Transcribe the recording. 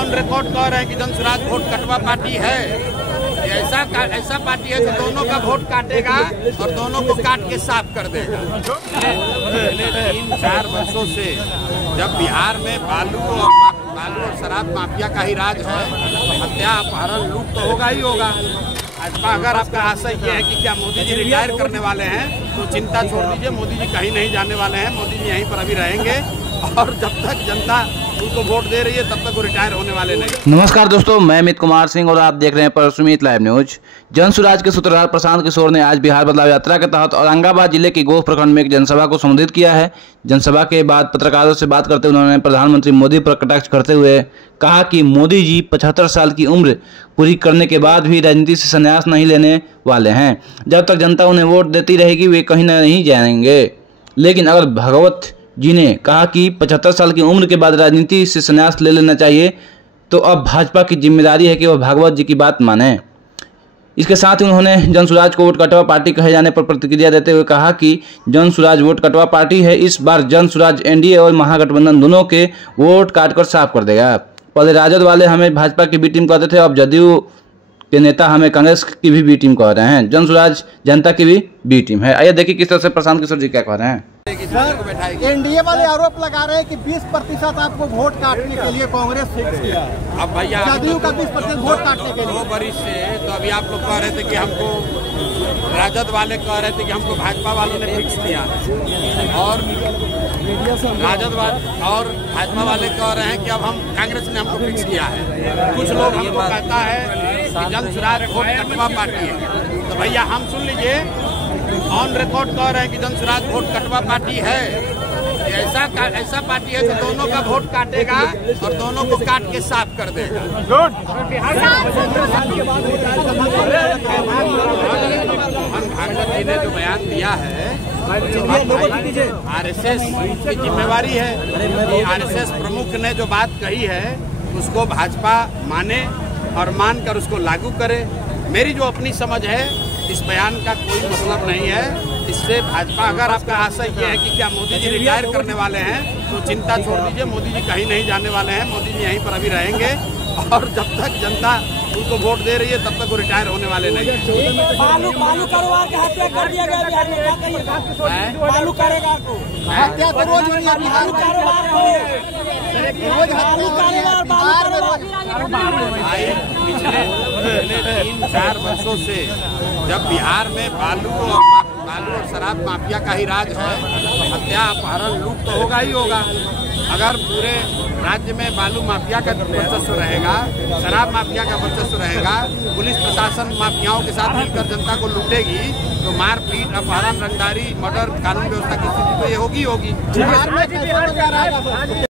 On record कह रहे हैं कि जनसुराज वोट कटवा पार्टी है। ऐसा पार्टी है जो दोनों का वोट काटेगा और दोनों को काट के साफ कर देगा। पिछले 3-4 वर्षों से जब बिहार में बालू और शराब माफिया का ही राज है, हत्या अपहरण लूट तो होगा ही होगा। भाजपा अगर आपका आशय ये है कि क्या मोदी जी रिटायर करने वाले हैं तो चिंता छोड़ दीजिए, मोदी जी कहीं नहीं जाने वाले हैं। मोदी जी यहीं पर अभी रहेंगे और जब तक जनता उनको वोट दे रही है तब तक वो रिटायर होने वाले नहीं। नमस्कार दोस्तों, मैं अमित कुमार सिंह और आप देख रहे हैं परसुमित लाइव न्यूज। जनसुराज के सूत्रधार प्रशांत किशोर ने आज बिहार बदलाव यात्रा के तहत औरंगाबाद जिले के गोह प्रखंड में एक जनसभा को संबोधित किया है। जनसभा के बाद पत्रकारों से बात करते हुए उन्होंने प्रधानमंत्री मोदी पर कटाक्ष करते हुए कहा कि मोदी जी 75 साल की उम्र पूरी करने के बाद भी राजनीति से संन्यास नहीं लेने वाले हैं। जब तक जनता उन्हें वोट देती रहेगी वे कहीं नहीं जाएंगे। लेकिन अगर भगवत जी ने कहा कि 75 साल की उम्र के बाद राजनीति से संन्यास ले लेना चाहिए, तो अब भाजपा की जिम्मेदारी है कि वह भागवत जी की बात माने। इसके साथ ही उन्होंने जनसुराज को वोट कटवा पार्टी कहे जाने पर प्रतिक्रिया देते हुए कहा कि जनसुराज वोट कटवा पार्टी है। इस बार जनसुराज एनडीए और महागठबंधन दोनों के वोट काटकर साफ कर देगा। पहले राजद वाले हमें भाजपा की बी टीम कहते थे, अब जदयू के नेता हमें कांग्रेस की भी बी टीम कह रहे हैं। जनसुराज जनता की भी बी टीम है। आइए देखिए किस तरह से प्रशांत किशोर जी क्या कह रहे हैं। एनडीए वाले आरोप लगा रहे हैं कि 20% आपको वोट काटने के लिए कांग्रेस फिक्स किया है। अब भैया जदयू का 20% वोट काटने के लिए 2 बरिस से तो अभी आप लोग कह रहे थे कि हमको राजद वाले कह रहे थे कि हमको भाजपा वालों ने फिक्स किया और राजद और भाजपा वाले कह रहे हैं कि अब हम कांग्रेस ने हमको फिक्स किया है। कुछ लोग हमको कहता है कि जनसुराज वोट कटवा पार्टी है। तो भैया हम सुन लीजिए, ऑन रिकॉर्ड कह रहे हैं कि जनसुराज वोट कटवा पार्टी है। ऐसा पार्टी है जो दोनों का वोट काटेगा और दोनों को काट के साफ कर देगा। भागवत जी ने जो बयान दिया है आरएसएस की जिम्मेवारी है। आरएसएस प्रमुख ने जो बात कही है उसको भाजपा माने और मानकर उसको लागू करे। मेरी जो अपनी समझ है इस बयान का कोई मतलब नहीं है। इससे भाजपा अगर आपका आशय ये है कि क्या मोदी जी रिटायर करने वाले हैं तो चिंता छोड़ दीजिए, मोदी जी कहीं नहीं जाने वाले हैं। मोदी जी यहीं पर अभी रहेंगे और जब तक जनता उनको वोट दे रही है तब तक वो रिटायर होने वाले नहीं। बालू कारोबार की हत्या कर दिया गया बिहार में, क्या करिए? बालू कारोबार को हत्या तो रोज हो रही है बिहार पिछले 3-4 वर्षों से जब बिहार में बालू और शराब माफिया का ही राज है, तो हत्या अपहरण लूट तो होगा ही होगा। अगर पूरे राज्य में बालू माफिया का वर्चस्व रहेगा, शराब माफिया का वर्चस्व रहेगा, पुलिस प्रशासन माफियाओं के साथ मिलकर जनता को लूटेगी, तो मारपीट, अपहरण, रंगदारी, मर्डर, कानून व्यवस्था की स्थिति तो ये होगी।